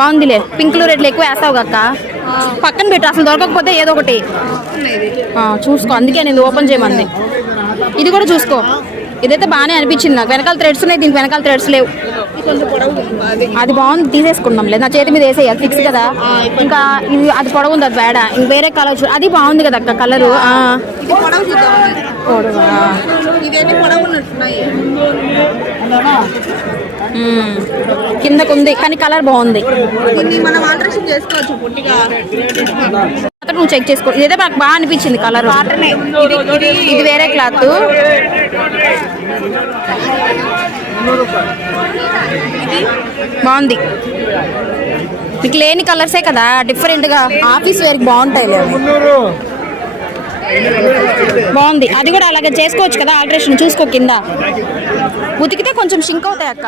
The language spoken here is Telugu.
బాగుందిలే. పింక్లు రెడ్లు ఎక్కువ వేస్తావు అక్క. పక్కన పెట్టు, అసలు దొరకకపోతే ఏదో ఒకటి చూసుకో. అందుకే నేను ఓపెన్ చేయమంది. ఇది కూడా చూసుకో. ఇదైతే బాగానే అనిపించింది నాకు. వెనకాల థ్రెడ్స్ ఉన్నాయి, దీనికి వెనకాల థ్రెడ్స్ లేవు. అది బాగుంది, తీసేసుకున్నాం. లేదు నా చేతి మీద వేసేయాలి, ఫిక్స్ కదా. ఇంకా ఇది అది పొడవు ఉంది, అది వేడ. ఇంక వేరే కలర్ అది బాగుంది కదా అక్క కలరు. కిందకు ఉంది కానీ కలర్ బాగుంది. నువ్వు చెక్ చేసుకో. ఇదైతే నాకు బాగా అనిపించింది కలర్. ఇది వేరే క్లాత్. బాగుంది. మీకు లేని కలర్సే కదా, డిఫరెంట్గా ఆఫీస్ వేర్కి బాగుంటాయి. బాగుంది. అది కూడా అలాగే చేసుకోవచ్చు కదా ఆల్టరేషన్. చూసుకో కింద ఉతికితే కొంచెం షింక్ అవుతాయి అక్క.